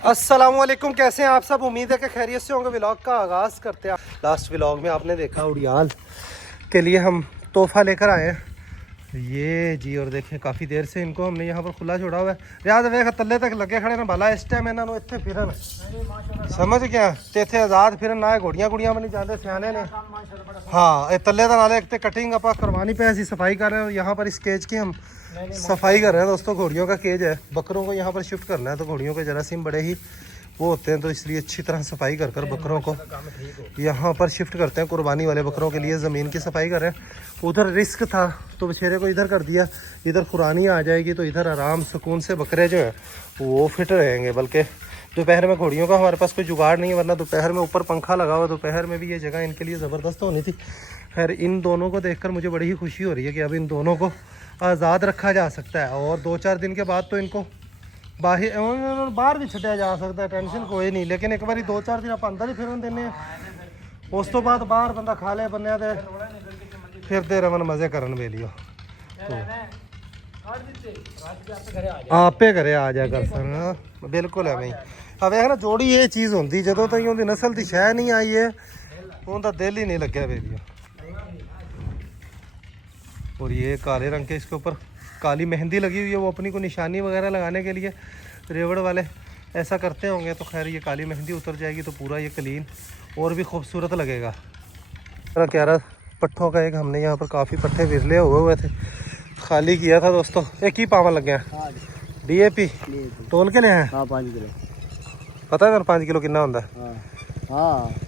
अस्सलामुअलैकुम, कैसे हैं आप सब। उम्मीद है कि खैरियत से होंगे। व्लॉग का आगाज़ करते हैं। लास्ट व्लॉग में आपने देखा उड़ियाल के लिए हम तोहफ़ा लेकर आए हैं ये जी। और देखें काफ़ी देर से इनको हमने यहाँ पर खुला छोड़ा हुआ है। रियाज वेख तले तक लगे खड़े ना भला इस टाइम इन्होंने इतने फिरन समझ गया ते इतने आज़ाद फिरन ना घोड़ियाँ गुड़ियाँ भी नहीं जाते सियाने ने। हाँ, ये तले का नाले एक कटिंग आप करवानी पे ऐसी सफाई कर रहे हैं। और यहाँ पर इस केज की हम सफाई कर रहे हैं दोस्तों। घोड़ियों का केज है, बकरों को यहाँ पर शिफ्ट करना है तो घोड़ियों के जरासीम बड़े ही वो होते हैं, तो इसलिए अच्छी तरह सफाई कर कर बकरों को यहाँ पर शिफ्ट करते हैं। कुर्बानी वाले बकरों के लिए ज़मीन की सफाई कर रहे हैं। उधर रिस्क था तो बछेरे को इधर कर दिया, इधर खुरानी आ जाएगी तो इधर आराम सुकून से बकरे जो है वो फिट रहेंगे। बल्कि दोपहर में घोड़ियों का हमारे पास कोई जुगाड़ नहीं है, वरना दोपहर में ऊपर पंखा लगा हुआ, दोपहर में भी ये जगह इनके लिए ज़बरदस्त होनी थी। खैर इन दोनों को देखकर मुझे बड़ी ही खुशी हो रही है कि अब इन दोनों को आज़ाद रखा जा सकता है। और 2-4 दिन के बाद तो इनको बाहर भी छड्या जा सकता है, टेंशन कोई नहीं। लेकिन एक बार 2-4 दिन आप अंदर ही फिरन देने, उस तो बाद बाहर बंदा खा ले बन्या दे फिरते रवन मज़े करन वेलियो आपे घरे आ जा कर सर। बिल्कुल है भाई। अब है ना जोड़ी ये चीज़ होंगी जो तक उनकी नस्ल की शह नहीं आई है उनका दिल ही नहीं लगे वेलियो। और ये काले रंग के इसके ऊपर काली मेहंदी लगी हुई है, वो अपनी को निशानी वगैरह लगाने के लिए रेवड़ वाले ऐसा करते होंगे। तो खैर ये काली मेहंदी उतर जाएगी तो पूरा ये क्लीन और भी खूबसूरत लगेगा। क्या रहा पट्ठों का एक हमने यहाँ पर काफ़ी पट्ठे विरले हुए थे, खाली किया था दोस्तों। एक ही पावन लग गया DAP तोल के लिए है 5 किलो पता है 5 किलो कितना होता है।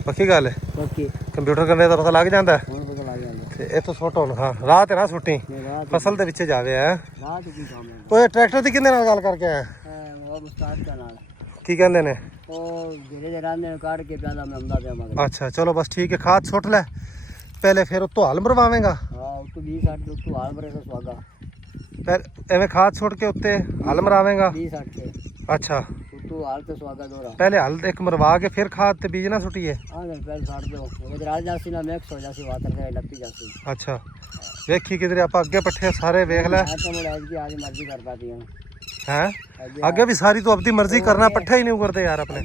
पक्की गल है, कंप्यूटर करने का पता लग जाता है। ये तो सुट होना हाँ रात है ना सुट्टी फसल के पिछे जावे है। वो ट्रैक्टर की कितने नाल गल करके आया की कहते ने। अच्छा चलो बस ठीक है, खाद सुट ले पहले फिर तो हाल मरवावेगा। एवं खाद सुट के उत्ते हल मरावेगा। अच्छा पहले हल एक मरवा के फिर खाद ते बीज ना सुटिए। अच्छा देखी किधर आप अगे पट्ठे सारे वेख ले हैं आगे भी सारी तो अपनी मर्जी करना, पट्ठे ही नहीं उगरते यार अपने।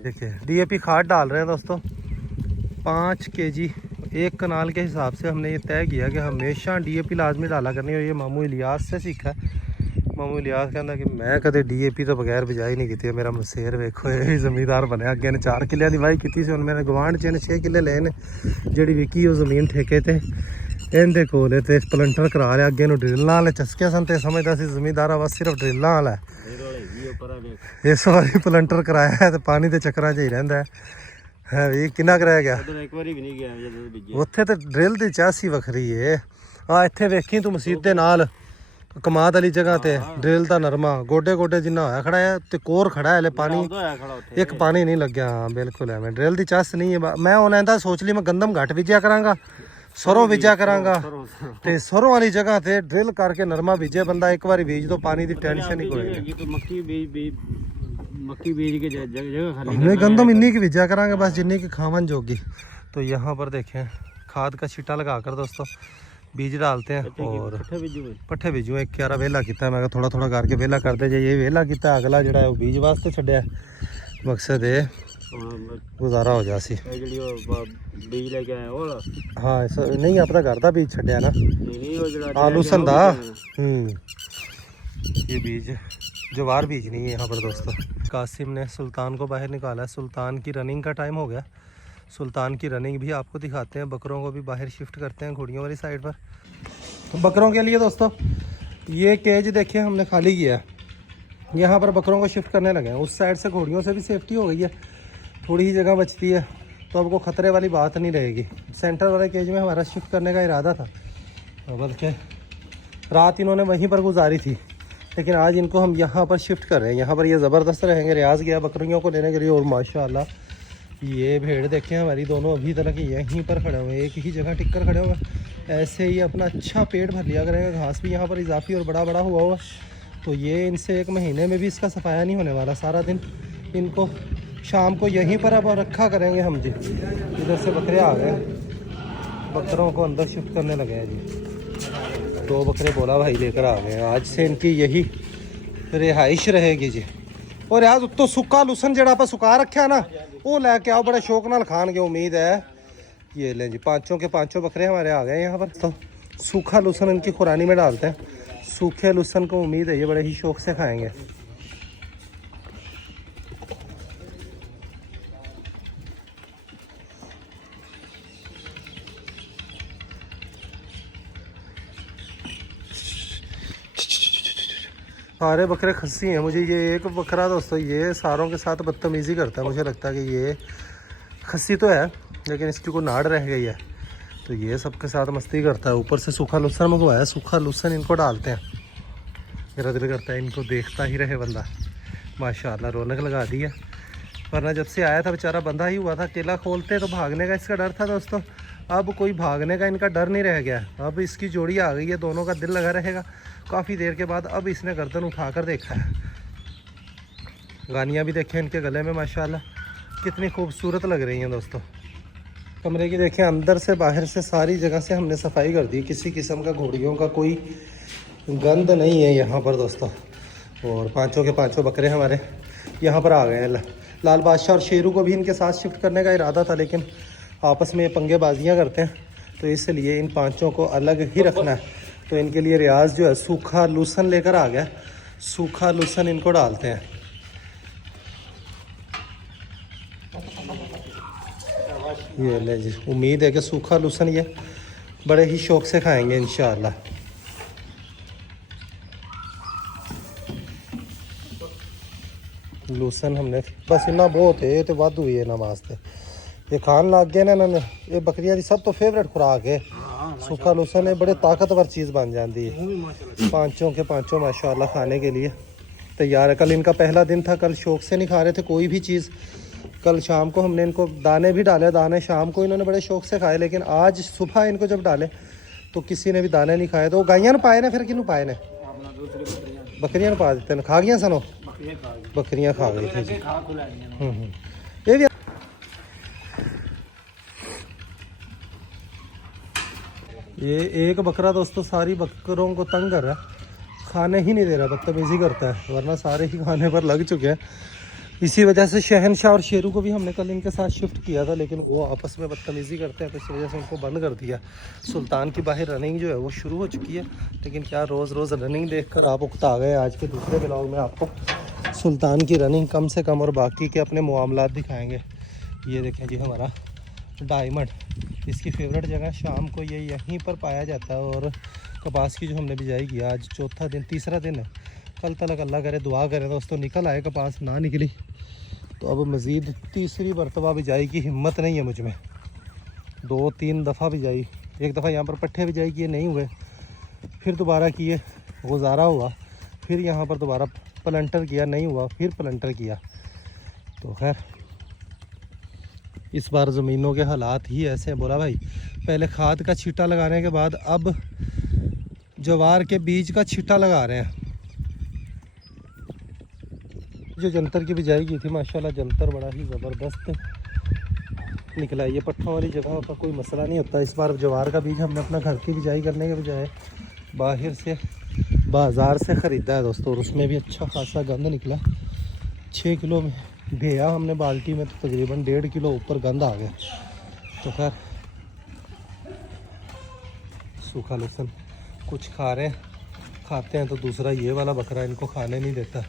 देखिए DAP खाद डाल रहे हैं दोस्तों 5 kg 1 कनाल के हिसाब से। हमने ये तय किया कि हमेशा DAP लाजमी डाला करनी है। ये मामू इलियास से सीखा है। मामू इलियास कहता कि मैं कदे DAP तो बगैर बिजाई नहीं की। मेरा मसेर वेखो ये जमींदार बने अगे ने 4 किले की वाही की सी। मेरे गवांढ च 6 किले ले ने जी विकी वो जमीन ठेके ते इनके कोल ते प्लंटर करा लिया। अगे ड्रिल वाले चसके सन तो समझता सी जमींदार बस सिर्फ ड्रिल वाला है। इस बार प्लंटर कराया है तो पानी के चक्कर ही रहा है भी। किन्ना कराया गया उत्थे तो ड्रिल की चासी वखरी है। इत्थे वेखी तू मसीत के नाल कमाद वाली जगह ते ड्रिल का नरमा गोडे गोडे जिन्ना होया खड़ा है तो कोर खड़ा है पानी एक पानी नहीं लग्या। हाँ बिल्कुल है, मैं ड्रिल की चस नहीं है। मैं उन्हें सोच ली मैं गंदम घट बीजा करांगा सरों बीजा करांगा ते सरों वाली जगह ते ड्रिल करके नरमा बीजे बंदा एक बार बीज दो पानी की टेंशन ही कोई नहीं। गंदम इन्नी की बीजा करांगे बस जिन्नी की खावन जोगी। तो यहाँ पर देखें खाद का छिटा लगा कर दोस्तों बीज डालते हैं और पट्ठे बीजू। एक क्यारा वेला किया मैं थोड़ा थोड़ा करके वेला करते जाइए। वेला किया अगला जोड़ा है बीज वास्ते छड्या मकसद है गुजारा हो जासी। हाँ नहीं अपना घर का बीज छड्या ना आलू संदा। ये बीज जवार बीज नहीं है यहाँ पर दोस्तों। कासिम ने सुल्तान को बाहर निकाला है। सुल्तान की रनिंग का टाइम हो गया। सुल्तान की रनिंग भी आपको दिखाते हैं। बकरों को भी बाहर शिफ्ट करते हैं घोड़ियों वाली साइड पर। तो बकरों के लिए दोस्तों ये केज देखिए हमने खाली किया है। यहाँ पर बकरों को शिफ्ट करने लगे हैं। उस साइड से घोड़ियों से भी सेफ्टी हो गई है, थोड़ी ही जगह बचती है तो अब को ख़तरे वाली बात नहीं रहेगी। सेंटर वाले केज में हमारा शिफ्ट करने का इरादा था, बल्कि रात इन्होंने वहीं पर गुजारी थी, लेकिन आज इनको हम यहाँ पर शिफ्ट कर रहे हैं। यहाँ पर ये ज़बरदस्त रहेंगे। रियाज गया बकरियों को लेने के लिए और माशाल्लाह ये भेड़ देखें हमारी दोनों अभी तक यहीं पर खड़े हुए हैं, एक ही जगह टिक कर खड़े हुए हैं। ऐसे ही अपना अच्छा पेट भर लिया करेंगे। घास भी यहाँ पर इजाफी और बड़ा बड़ा हुआ तो ये इनसे 1 महीने में भी इसका सफाया नहीं होने वाला। सारा दिन इनको शाम को यहीं पर अब रखा करेंगे हम जी। इधर से बकरे आ गए, बकरों को अंदर शिफ्ट करने लगे हैं जी। 2 बकरे बोला भाई लेकर आ गए हैं। आज से इनकी यही रिहाइश रहेगी जी। और यार उत्तों सुक्का लुसन जड़ा आप सुका रखा ना वो लैके आओ, बड़े शौक नाल खान के। उम्मीद है ये लें जी, पाँचों के पाँचों बकरे हमारे आ गए यहाँ पर। तो सूखा लुसन इनकी खुरानी में डालते हैं। सूखे लुसन को उम्मीद है ये बड़े ही शौक से खाएंगे। सारे बकरे खस्सी हैं। मुझे ये एक बकरा दोस्तों ये सारों के साथ बदतमीज़ी करता है। मुझे लगता है कि ये खस्सी तो है लेकिन इसकी कोई नाड़ रह गई है, तो ये सबके साथ मस्ती करता है। ऊपर से सूखा लुसन मंगवाया, सूखा लुसन इनको डालते हैं। मेरा दिल करता है इनको देखता ही रहे बंदा। माशाल्लाह रौनक लगा दी है। वरना जब से आया था बेचारा बंधा ही हुआ था। केला खोलते तो भागने का इसका डर था दोस्तों, अब कोई भागने का इनका डर नहीं रह गया। अब इसकी जोड़ी आ गई है, दोनों का दिल लगा रहेगा। काफ़ी देर के बाद अब इसने गर्दन उठाकर देखा है। गानियाँ भी देखें इनके गले में माशाल्लाह कितनी खूबसूरत लग रही हैं दोस्तों। कमरे की देखें अंदर से बाहर से सारी जगह से हमने सफाई कर दी। किसी किस्म का घोड़ियों का कोई गंद नहीं है यहाँ पर दोस्तों। और पाँचों के पाँचों बकरे हमारे यहाँ पर आ गए हैं। लाल बादशाह और शेरू को भी इनके साथ शिफ्ट करने का इरादा था, लेकिन आपस में पंगेबाजियाँ करते हैं तो इसलिए इन पाँचों को अलग ही रखना है। तो इनके लिए रियाज जो है सूखा लूसन लेकर आ गया। सूखा लूसन इनको डालते हैं। ये ले जी, उम्मीद है कि सूखा लूसन ये बड़े ही शौक से खाएंगे इंशाअल्लाह। लूसन हमने बस इन्ना बहुत है तो वाधू ही है ना वास्ते। ये खान लग गए ना इन्होंने। ये बकरियां दी सब तो फेवरेट खुराक है सूखा लूसन है। बड़े ताकतवर चीज़ बन जाती है। पाँचों के पाँचों माशाल्लाह खाने के लिए तैयार है। कल इनका पहला दिन था, कल शौक से नहीं खा रहे थे कोई भी चीज़। कल शाम को हमने इनको दाने भी डाले, दाने शाम को इन्होंने बड़े शौक से खाए, लेकिन आज सुबह इनको जब डाले तो किसी ने भी दाने नहीं खाए। तो गाइयां ने पाए ने फिर किनू पाए ने? बकरियां ने पा देते हैं। खा गया सनो? बकरियां खा गई थी। ये भी ये एक बकरा दोस्तों सारी बकरों को तंग कर रहा है, खाने ही नहीं दे रहा, बदतमीज़ी करता है। वरना सारे ही खाने पर लग चुके हैं। इसी वजह से शहनशाह और शेरू को भी हमने कल इनके साथ शिफ्ट किया था, लेकिन वो आपस में बदतमीज़ी करते हैं तो इस वजह से उनको बंद कर दिया। सुल्तान की बाहर रनिंग जो है वो शुरू हो चुकी है, लेकिन क्या रोज़ रोज़ रनिंग देखकर आप उकता आ गए। आज के दूसरे ब्लॉग में आपको सुल्तान की रनिंग कम से कम और बाकी के अपने मामलात दिखाएँगे। ये देखें जी हमारा डायमंड, इसकी फेवरेट जगह शाम को ये यहीं पर पाया जाता है। और कपास की जो हमने बिजाई की आज चौथा दिन, तीसरा दिन है। कल तक अल्लाह करे दुआ करें दोस्तों निकल आए, कपास ना निकली तो अब मज़ीद तीसरी मरतबा बिजाई की हिम्मत नहीं है मुझ में। 2-3 दफ़ा बिजाई, एक दफ़ा यहाँ पर पट्ठे बिजाई किए नहीं हुए, फिर दोबारा किए गुजारा हुआ, फिर यहाँ पर दोबारा प्लंटर किया नहीं हुआ, फिर प्लंटर किया। तो खैर इस बार ज़मीनों के हालात ही ऐसे हैं। बोला भाई पहले खाद का छींटा लगाने के बाद अब ज्वार के बीज का छींटा लगा रहे हैं। जो जंतर की बिजाई की थी माशाल्लाह जंतर बड़ा ही ज़बरदस्त निकला। ये पट्ठों वाली जगह का कोई मसला नहीं होता। इस बार ज्वार का बीज हमने अपना घर की बिजाई करने के बजाय बाहर से बाज़ार से ख़रीदा है दोस्तों, और उसमें भी अच्छा खासा गंद निकला। 6 किलो में भेजा हमने बाल्टी में, तो तकरीबन 1.5 किलो ऊपर गंद आ गया। तो खैर सूखा लहसुन कुछ खा रहे हैं, खाते हैं, तो दूसरा ये वाला बकरा इनको खाने नहीं देता।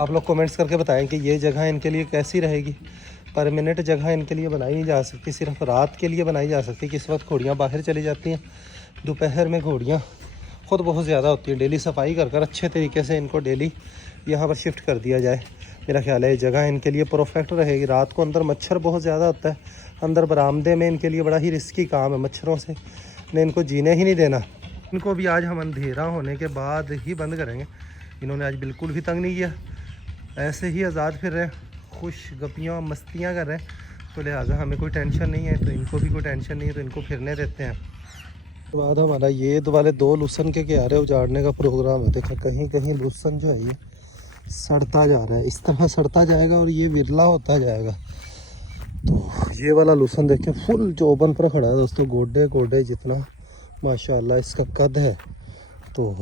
आप लोग कमेंट्स करके बताएं कि ये जगह इनके लिए कैसी रहेगी। परमानेंट जगह इनके लिए बनाई नहीं जा सकती, सिर्फ रात के लिए बनाई जा सकती। किस वक्त घोड़ियाँ बाहर चली जाती हैं, दोपहर में घोड़ियाँ ख़ुद बहुत ज़्यादा होती है। डेली सफाई कर कर अच्छे तरीके से इनको डेली यहाँ पर शिफ्ट कर दिया जाए। मेरा ख्याल है ये जगह इनके लिए परफेक्ट रहेगी। रात को अंदर मच्छर बहुत ज़्यादा होता है, अंदर बरामदे में इनके लिए बड़ा ही रिस्की काम है। मच्छरों से ने इनको जीने ही नहीं देना। इनको भी आज हम अंधेरा होने के बाद ही बंद करेंगे। इन्होंने आज बिल्कुल भी तंग नहीं किया, ऐसे ही आज़ाद फिर रहे हैं, खुश गपियाँ मस्तियाँ कर रहे हैं। तो लिहाजा हमें कोई टेंशन नहीं है, तो इनको भी कोई टेंशन नहीं है, तो इनको फिरने देते हैं। उसके बाद हमारा ये वाले 2 लूसन के क्यारे उजाड़ने का प्रोग्राम है। देखा कहीं कहीं लूसन जो है ये सड़ता जा रहा है, इस तरह सड़ता जाएगा और ये विरला होता जाएगा। तो ये वाला लूसन देखें फुल चौबन पर खड़ा है दोस्तों, गोडे गोडे जितना माशाल्लाह इसका कद है। तो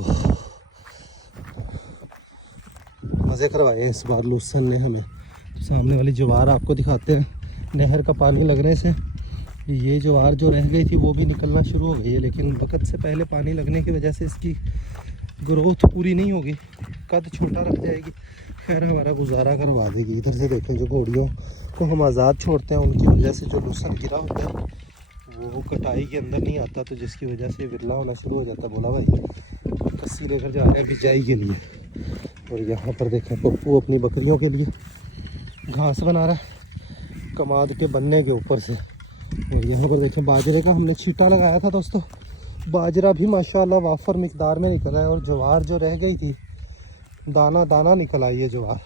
मज़े करवाए हैं इस बार लूसन ने हमें। सामने वाली ज्वार आपको दिखाते हैं, नहर का पानी लगने से ये ज्वार जो रह गई थी वो भी निकलना शुरू हो गई है, लेकिन वक्त से पहले पानी लगने की वजह से इसकी ग्रोथ पूरी नहीं होगी, कद छोटा रह जाएगी। खैर हमारा गुजारा करवा देगी। इधर से देखें, जो घोड़ियों को हम आज़ाद छोड़ते हैं उनकी वजह से जो लूसन गिरा होता है वो कटाई के अंदर नहीं आता, तो जिसकी वजह से विरला होना शुरू हो जाता है। बोला भाई कस्सी लेकर जा रहे हैं बिजाई के लिए। और यहाँ पर देखें पप्पू अपनी बकरियों के लिए घास बना रहा है कमाद के बनने के ऊपर से। और यहाँ पर देखें बाजरे का हमने छीटा लगाया था दोस्तों, बाजरा भी माशाल्लाह वाफर मिकदार में निकला है। और ज्वार जो रह गई थी दाना दाना निकल आई है ज्वार।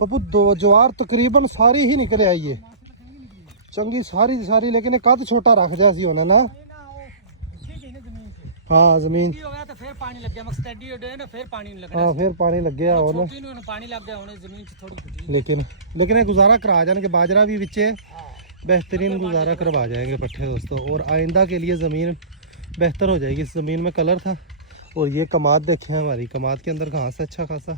पप्पू दो ज्वार तकरीबन सारी ही निकल आई है, चंगी सारी सारी, लेकिन कद छोटा रख जैसी होना ना। हाँ जमीन तो फिर पानी लग गया, मकसदी हो गया ना, फिर पानी नहीं लगना। हाँ फिर पानी लग गया और पानी लग गया होने जमीन से थोड़ी। लेकिन गुजारा करा जाने के बाजरा भी बिचे बेहतरीन गुजारा करवा जाएंगे पट्ठे दोस्तों। और आइंदा के लिए ज़मीन बेहतर हो जाएगी। इस ज़मीन में कलर था। और ये कमाद देखें हमारी, कमाद के अंदर घास अच्छा खासा,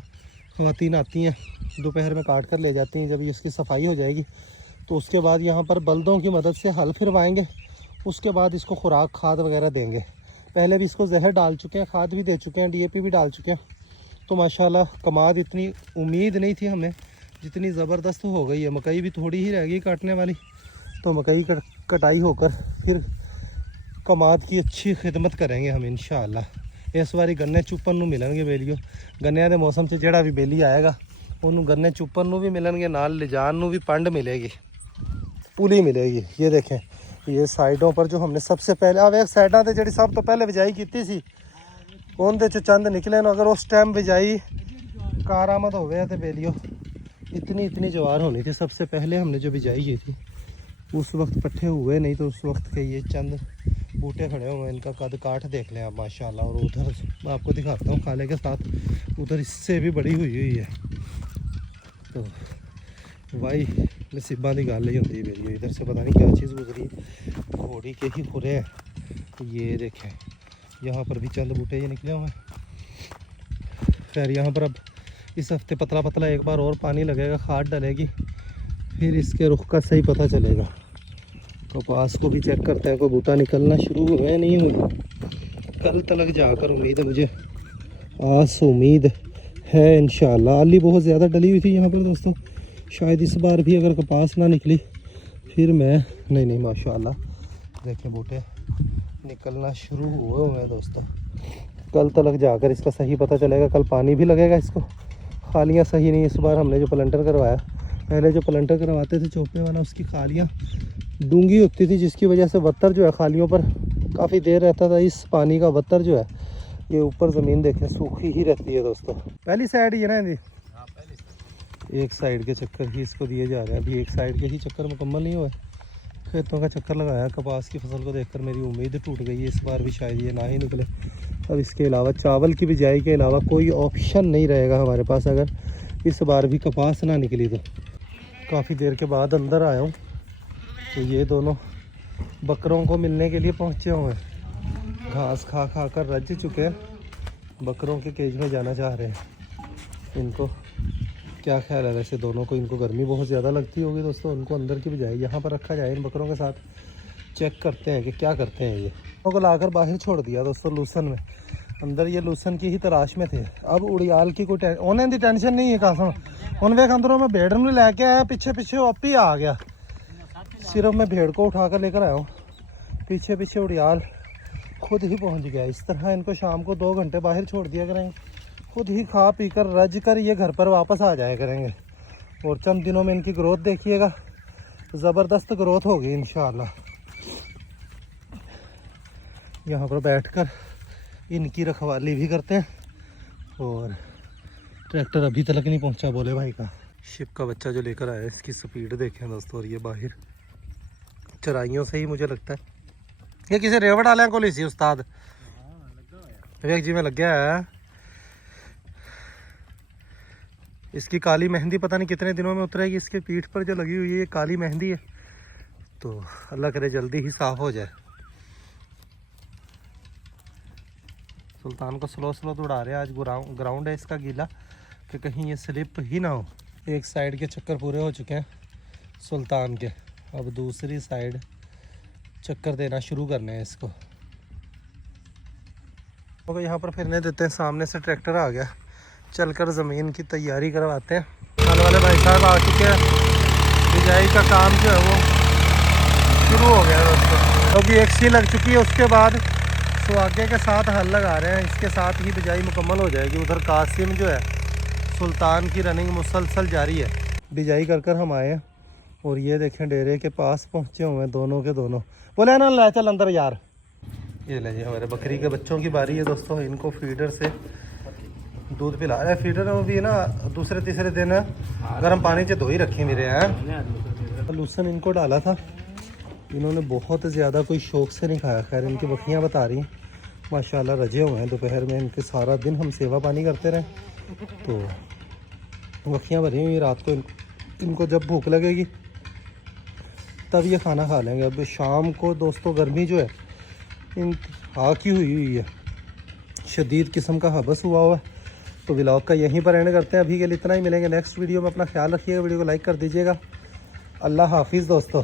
ख़वातीन आती हैं दोपहर में काट कर ले जाती हैं। जब इसकी सफाई हो जाएगी तो उसके बाद यहाँ पर बल्दों की मदद से हल फिरवाएंगे, उसके बाद इसको खुराक खाद वगैरह देंगे। पहले भी इसको जहर डाल चुके हैं, खाद भी दे चुके हैं, DAP भी डाल चुके हैं। तो माशाल्लाह कमाद इतनी उम्मीद नहीं थी हमें जितनी ज़बरदस्त हो गई है। मकई भी थोड़ी ही रह गई काटने वाली, तो मकई कटाई होकर फिर कमाद की अच्छी खिदमत करेंगे हम इंशाअल्लाह। इस बारी गन्ने चुप्पन नूं मिलणगे बेलियो, गन्नियां दे मौसम से जिहड़ा भी बेली आएगा उन्होंने गन्ने चुप्पन नूं भी मिलणगे, नाल लिजान नूं भी पंड मिलेगी, पुली मिलेगी। ये देखें ये साइडों पर जो हमने सबसे पहले अब एक साइडा ते जिहड़ी सब तो पहले बिजाई की सी उहदे च चंद निकले न। अगर उस टाइम बिजाई कारामद हो गया तो बेलियो इतनी ज्वार होनी थी। सबसे पहले हमने जो बिजाई की थी उस वक्त पट्ठे हुए नहीं, तो उस वक्त के ये चंद बूटे खड़े हुए हैं, इनका कद काठ देख लें आप माशाल्लाह। और उधर मैं आपको दिखाता हूँ खाले के साथ, उधर इससे भी बड़ी हुई है। तो भाई नसीबा की गल ही होती है। इधर से पता नहीं क्या चीज़ गुजरी, घोड़ी के ही खुरे हैं। ये देखें यहाँ पर भी चंद बूटे ये निकले हुए हैं। खैर यहाँ पर अब इस हफ्ते पतला पतला एक बार और पानी लगेगा, खाद डलेगी, फिर इसके रुख का सही पता चलेगा। कपास को भी चेक करते हैं कोई बूटा निकलना शुरू हुआ है नहीं हुआ। कल तक जाकर उम्मीद है मुझे, आस उम्मीद है इंशाल्लाह। आली बहुत ज़्यादा डली हुई थी यहाँ पर दोस्तों, शायद इस बार भी अगर कपास ना निकली फिर मैं नहीं माशाल्लाह देखें बूटे निकलना शुरू हुए हैं दोस्तों। कल तक जाकर इसका सही पता चलेगा। कल पानी भी लगेगा इसको, खालियाँ सही नहीं इस बार हमने जो प्लांटर करवाया। पहले जो प्लांटर करवाते थे चोपे वाला उसकी खालियाँ डूंगी होती थी, जिसकी वजह से वत्तर जो है खालियों पर काफ़ी देर रहता था। इस पानी का वत्तर जो है ये ऊपर ज़मीन देखें सूखी ही रहती है दोस्तों। पहली साइड ये ना जी, एक साइड के चक्कर ही इसको दिए जा रहे हैं। अभी एक साइड के ही चक्कर मुकम्मल नहीं हुआ, खेतों का चक्कर लगाया। कपास की फसल को देखकर मेरी उम्मीद टूट गई है, इस बार भी शायद ये ना ही निकले। अब इसके अलावा चावल की बिजाई के अलावा कोई ऑप्शन नहीं रहेगा हमारे पास अगर इस बार भी कपास ना निकली तो। काफ़ी देर के बाद अंदर आया हूँ तो ये दोनों बकरों को मिलने के लिए पहुँचे हुए हैं। घास खा खा कर रज चुके हैं, बकरों के केज में जाना चाह रहे हैं। इनको क्या ख्याल है वैसे दोनों को, इनको गर्मी बहुत ज़्यादा लगती होगी दोस्तों। उनको अंदर की बजाय यहाँ पर रखा जाए इन बकरों के साथ, चेक करते हैं कि क्या करते हैं। ये उनको लाकर बाहर छोड़ दिया दोस्तों लूसन में, अंदर ये लूसन की ही तलाश में थे। अब उड़ियाल की कोई उन्हें दी टेंशन नहीं है कासम, उन वेख अंदरों में भेड़ में लेके आया, पीछे पीछे ओप ही आ गया। सिर्फ मैं भेड़ को उठा कर लेकर आया हूँ, पीछे पीछे उड़ियाल खुद ही पहुँच गया। इस तरह इनको शाम को 2 घंटे बाहर छोड़ दिया करेंगे, खुद ही खा पी कर रज कर ये घर पर वापस आ जाया करेंगे। और चंद दिनों में इनकी ग्रोथ देखिएगा, ज़बरदस्त ग्रोथ होगी इंशाअल्लाह। यहाँ पर बैठकर इनकी रखवाली भी करते हैं। और ट्रैक्टर अभी तक नहीं पहुँचा बोले भाई का। शिप का बच्चा जो लेकर आया है इसकी स्पीड देखें दोस्तों। और ये बाहर चराइयों से ही मुझे लगता है ये किसी रेवड़ वाले को ली सी उस्ताद विवेक जी में लग गया है। इसकी काली मेहंदी पता नहीं कितने दिनों में उतरेगी। इसके पीठ पर जो लगी हुई है ये काली मेहंदी है, तो अल्लाह करे जल्दी ही साफ़ हो जाए। सुल्तान को स्लो दौड़ा रहे हैं। आज ग्राउंड है इसका गीला, कि कहीं ये स्लिप ही ना हो। एक साइड के चक्कर पूरे हो चुके हैं सुल्तान के, अब दूसरी साइड चक्कर देना शुरू करने हैं इसको। तो यहाँ पर फिरने देते हैं, सामने से ट्रैक्टर आ गया, चलकर ज़मीन की तैयारी करवाते हैं। कल वाले भाई साहब आ चुके हैं, बिजाई का काम जो है वो शुरू हो गया दोस्तों। तो अभी एक सी लग चुकी है, उसके बाद सुहागे के साथ हल लगा रहे हैं, इसके साथ ही बिजाई मुकम्मल हो जाएगी। उधर कासिम जो है सुल्तान की रनिंग मुसलसल जारी है। बिजाई कर हम आए हैं और ये देखें डेरे के पास पहुँचे हुए हैं दोनों के दोनों। बोले ना ले चल अंदर यार। ये ले जी हमारे बकरी के बच्चों की बारी है दोस्तों, इनको फीडर से दूध पिला रहे हैं। फीडर में भी ना दूसरे तीसरे दिन गर्म पानी से धो ही रखी मेरे हैं। लूसन इनको डाला था, इन्होंने बहुत ज़्यादा कोई शौक से नहीं खाया। खैर इनकी बकरियां बता रही माशाल्लाह रजे हुए हैं। दोपहर में इनके सारा दिन हम सेवा पानी करते रहे तो बकरियां भरी हुई। रात को इनको जब भूख लगेगी तब ये खाना खा लेंगे। अब शाम को दोस्तों गर्मी जो है इंतहा की हुई है, शदीद किस्म का हबस हुआ है। तो व्लॉग का यहीं पर एंड करते हैं। अभी के लिए इतना ही, मिलेंगे नेक्स्ट वीडियो में। अपना ख्याल रखिएगा, वीडियो को लाइक कर दीजिएगा। अल्लाह हाफिज़ दोस्तों।